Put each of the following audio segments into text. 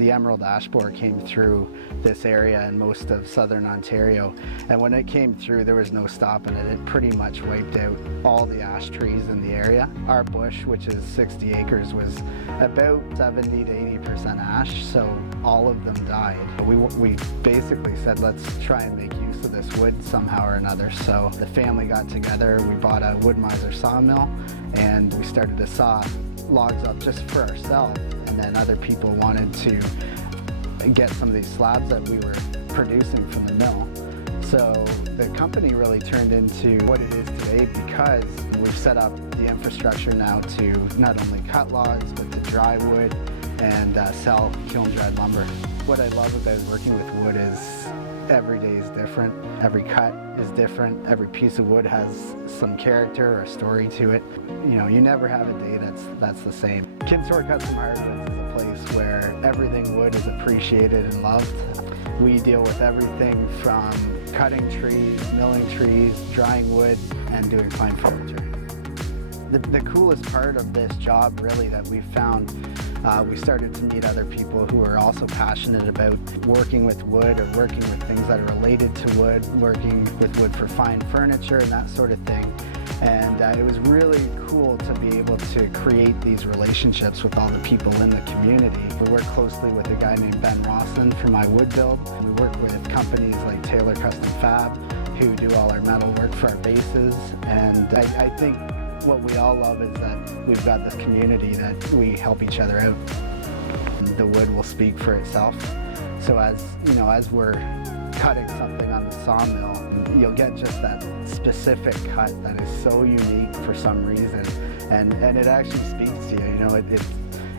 The Emerald Ash Boarer came through this area and most of southern Ontario, and when it came through there was no stopping it. It pretty much wiped out all the ash trees in the area. Our bush, which is 60 acres, was about 70 to 80% ash, so all of them died. We basically said, let's try and make use of this wood somehow or another. So the family got together, we bought a wood miser sawmill, and we started to saw logs up just for ourselves, and then other people wanted to get some of these slabs that we were producing from the mill. So the company really turned into what it is today because we've set up the infrastructure now to not only cut logs but to dry wood and sell kiln-dried lumber. What I love about working with wood is every day is different, every cut is different, every piece of wood has some character or story to it. You know, you never have a day that's the same. Kintore Custom Hardwoods is a place where everything wood is appreciated and loved. We deal with everything from cutting trees, milling trees, drying wood, and doing fine furniture. The coolest part of this job really that we've found, we started to meet other people who are also passionate about working with wood or working with things that are related to wood, working with wood for fine furniture and that sort of thing. And it was really cool to be able to create these relationships with all the people in the community. We work closely with a guy named Brent Houston for my wood build. We work with companies like Kintore Custom Fab who do all our metal work for our bases. And I think what we all love is that we've got this community that we help each other out. The wood will speak for itself. So as we're cutting something on the sawmill, you'll get just that specific cut that is so unique for some reason, and it actually speaks to you. You know,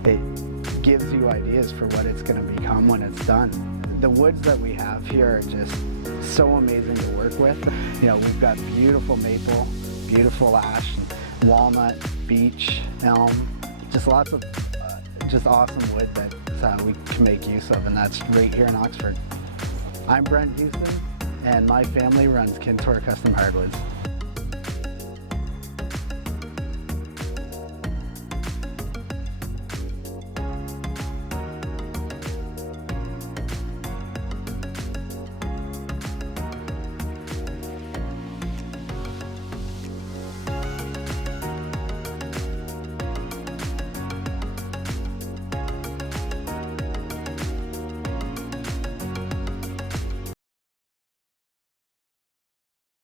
it gives you ideas for what it's going to become when it's done. The woods that we have here are just so amazing to work with. You know, we've got beautiful maple, beautiful ash, walnut, beech, elm, just lots of just awesome wood that we can make use of, and that's right here in Oxford. I'm Brent Houston, and my family runs Kintore Custom Hardwoods.